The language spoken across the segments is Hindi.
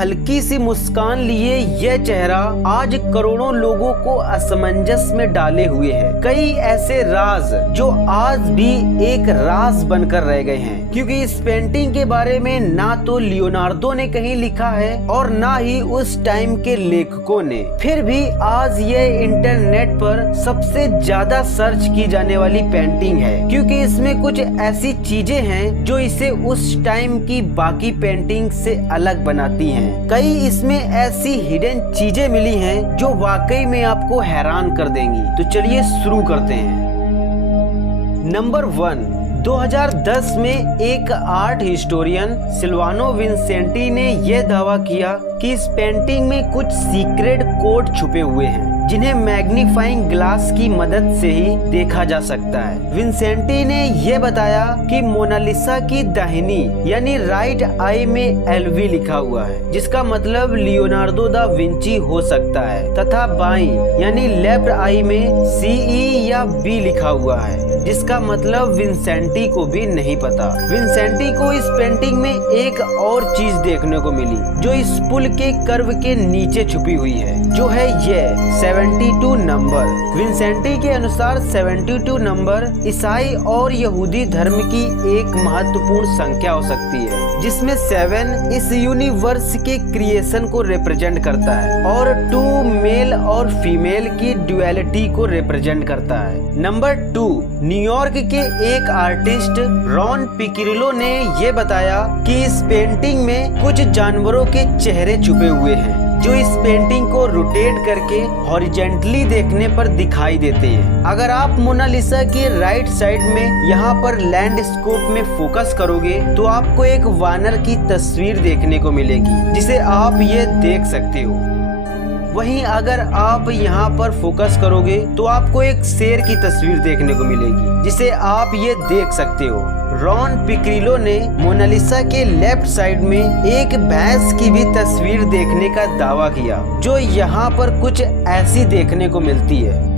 हल्की सी मुस्कान लिए यह चेहरा आज करोड़ों लोगों को असमंजस में डाले हुए है। कई ऐसे राज जो आज भी एक राज बनकर रह गए हैं, क्योंकि इस पेंटिंग के बारे में ना तो लियोनार्डो ने कहीं लिखा है और ना ही उस टाइम के लेखकों ने। फिर भी आज यह इंटरनेट पर सबसे ज्यादा सर्च की जाने वाली पेंटिंग है, क्योंकि इसमें कुछ ऐसी चीजें हैं जो इसे उस टाइम की बाकी पेंटिंग से अलग बनाती हैं। कई इसमें ऐसी हिडन चीजें मिली हैं जो वाकई में आपको हैरान कर देंगी। तो चलिए शुरू करते हैं। नंबर 1, 2010 में एक आर्ट हिस्टोरियन सिल्वानो विंसेंटी ने यह दावा किया कि इस पेंटिंग में कुछ सीक्रेट कोड छुपे हुए हैं जिन्हें मैग्नीफाइंग ग्लास की मदद से ही देखा जा सकता है। विंसेंटी ने यह बताया कि मोनालिसा की दाहिनी यानी राइट आई में एलवी लिखा हुआ है, जिसका मतलब लियोनार्डो दा विंची हो सकता है, तथा बाईं यानी लेफ्ट आई में सीई या बी लिखा हुआ है, जिसका मतलब विंसेंटी को भी नहीं पता। विंसेंटी को इस पेंटिंग में एक और चीज देखने को मिली जो इस पुल के कर्व के नीचे छुपी हुई है, जो है यह 72 नंबर। विंसेंटी के अनुसार 72 नंबर ईसाई और यहूदी धर्म की एक महत्वपूर्ण संख्या हो सकती है, जिसमें 7 इस यूनिवर्स के क्रिएशन को रिप्रेजेंट करता है और 2 मेल और फीमेल की ड्युअलिटी को रिप्रेजेंट करता है। नंबर 2, न्यूयॉर्क के एक आर्टिस्ट रॉन पिकिरिलो ने यह बताया कि इस पेंटिंग में कुछ जानवरों के चेहरे छुपे हुए हैं जो इस पेंटिंग को रोटेट करके हॉरिजेंटली देखने पर दिखाई देते हैं। अगर आप मोनालिसा के राइट साइड में यहाँ पर लैंडस्केप में फोकस करोगे तो आपको एक वानर की तस्वीर देखने को मिलेगी, जिसे आप ये देख सकते हो। वहीं अगर आप यहाँ पर फोकस करोगे तो आपको एक शेर की तस्वीर देखने को मिलेगी, जिसे आप ये देख सकते हो। रॉन पिक्रिलो ने मोनालिसा के लेफ्ट साइड में एक भैंस की भी तस्वीर देखने का दावा किया, जो यहाँ पर कुछ ऐसी देखने को मिलती है।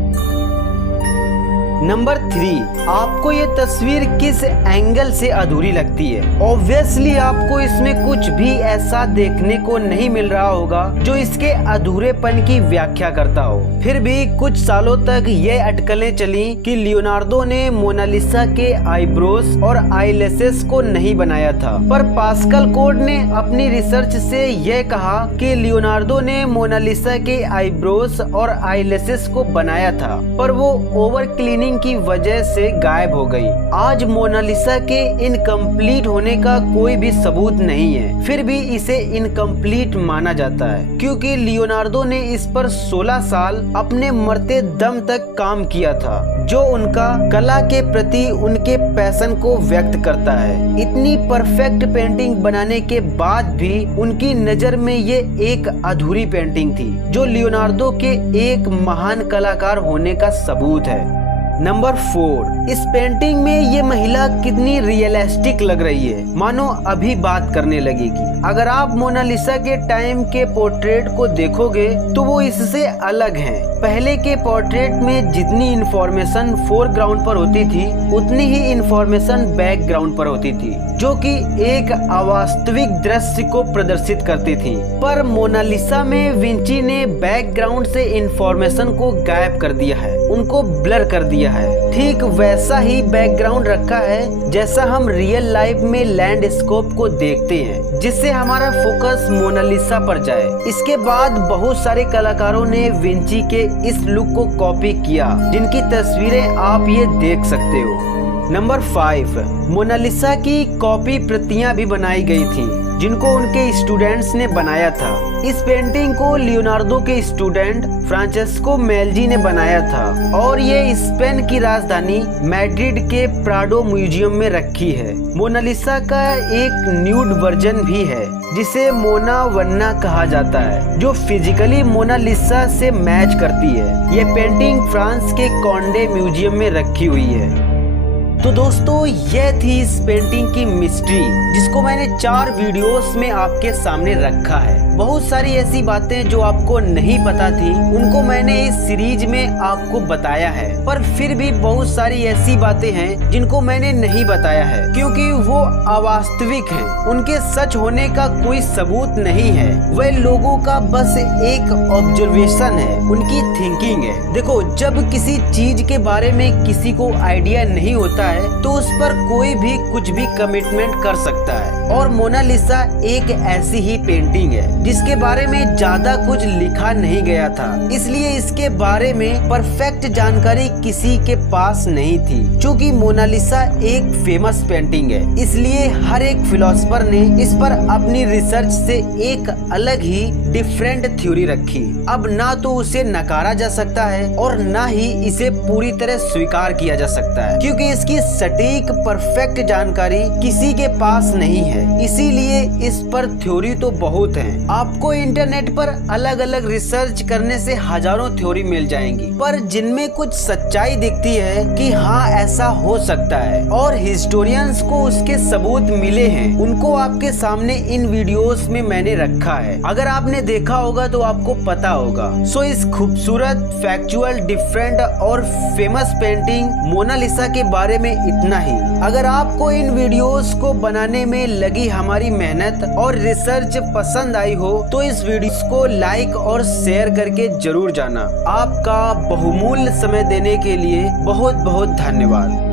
नंबर 3, आपको ये तस्वीर किस एंगल से अधूरी लगती है? ऑब्वियसली आपको इसमें कुछ भी ऐसा देखने को नहीं मिल रहा होगा जो इसके अधूरेपन की व्याख्या करता हो। फिर भी कुछ सालों तक ये अटकलें चली कि लियोनार्डो ने मोनालिसा के आईब्रोज और आईलैशेस को नहीं बनाया था, पर पास्कल कोड ने अपनी रिसर्च से यह कहा कि लियोनार्डो ने मोनालिसा के आईब्रोज और आईलैशेस को बनाया था, पर वो ओवर क्लीनिंग की वजह से गायब हो गई। आज मोनालिसा के इनकम्प्लीट होने का कोई भी सबूत नहीं है, फिर भी इसे इनकम्प्लीट माना जाता है, क्योंकि लियोनार्डो ने इस पर 16 साल अपने मरते दम तक काम किया था, जो उनका कला के प्रति उनके पैशन को व्यक्त करता है। इतनी परफेक्ट पेंटिंग बनाने के बाद भी उनकी नजर में ये एक अधूरी पेंटिंग थी, जो लियोनार्डो के एक महान कलाकार होने का सबूत है। नंबर 4, इस पेंटिंग में ये महिला कितनी रियलिस्टिक लग रही है, मानो अभी बात करने लगेगी। अगर आप मोनालिसा के टाइम के पोर्ट्रेट को देखोगे तो वो इससे अलग हैं। पहले के पोर्ट्रेट में जितनी इंफॉर्मेशन फोरग्राउंड पर होती थी उतनी ही इंफॉर्मेशन बैकग्राउंड पर होती थी, जो कि एक अवास्तविक दृश्य को प्रदर्शित करती थी। पर मोनालिसा में विंची ने बैकग्राउंड से इंफॉर्मेशन को गायब कर दिया है, उनको ब्लर कर दिया है। ठीक वैसा ही बैकग्राउंड रखा है जैसा हम रियल लाइफ में लैंडस्केप को देखते हैं, जिससे हमारा फोकस मोनालिसा पर जाए। इसके बाद बहुत सारे कलाकारों ने विंची के इस लुक को कॉपी किया, जिनकी तस्वीरें आप ये देख सकते हो। नंबर 5, मोनालिसा की कॉपी प्रतियां भी बनाई गई थी, जिनको उनके स्टूडेंट्स ने बनाया था। इस पेंटिंग को लियोनार्डो के स्टूडेंट फ्रांचेस्को मेल्जी ने बनाया था और ये स्पेन की राजधानी मैड्रिड के प्राडो म्यूजियम में रखी है। मोनालिसा का एक न्यूड वर्जन भी है, जिसे मोना वन्ना कहा जाता है, जो फिजिकली मोनालिसा से मैच करती है। ये पेंटिंग फ्रांस के कॉन्डे म्यूजियम में रखी हुई है। तो दोस्तों यह थी इस पेंटिंग की मिस्ट्री, जिसको मैंने 4 वीडियोस में आपके सामने रखा है। बहुत सारी ऐसी बातें जो आपको नहीं पता थी उनको मैंने इस सीरीज में आपको बताया है, पर फिर भी बहुत सारी ऐसी बातें हैं जिनको मैंने नहीं बताया है क्योंकि वो अवास्तविक हैं। उनके सच होने का कोई सबूत नहीं है, वह लोगों का बस एक ऑब्जर्वेशन है, उनकी थिंकिंग है। देखो, जब किसी चीज के बारे में किसी को आइडिया नहीं होता है तो उस पर कोई भी कुछ भी कमिटमेंट कर सकता है, और मोनालिसा एक ऐसी ही पेंटिंग है जिसके बारे में ज्यादा कुछ लिखा नहीं गया था, इसलिए इसके बारे में परफेक्ट जानकारी किसी के पास नहीं थी। क्योंकि मोनालिसा एक फेमस पेंटिंग है, इसलिए हर एक फिलोसोफर ने इस पर अपनी रिसर्च से एक अलग ही डिफरेंट थ्योरी रखी। अब ना तो उसे नकारा जा सकता है और ना ही इसे पूरी तरह स्वीकार किया जा सकता है, क्योंकि इसकी सटीक परफेक्ट जानकारी किसी के पास नहीं है। इसीलिए इस पर थ्योरी तो बहुत हैं। आपको इंटरनेट पर अलग अलग रिसर्च करने से हजारों थ्योरी मिल जाएंगी, पर जिनमें कुछ सच्चाई दिखती है कि हाँ ऐसा हो सकता है और हिस्टोरियंस को उसके सबूत मिले हैं, उनको आपके सामने इन वीडियोस में मैंने रखा है। अगर आपने देखा होगा तो आपको पता होगा। सो इस खूबसूरत, फैक्चुअल, डिफरेंट और फेमस पेंटिंग मोनालिसा के बारे में इतना ही। अगर आपको इन वीडियोस को बनाने में लगी हमारी मेहनत और रिसर्च पसंद आई हो तो इस वीडियो को लाइक और शेयर करके जरूर जाना। आपका बहुमूल्य समय देने के लिए बहुत बहुत धन्यवाद।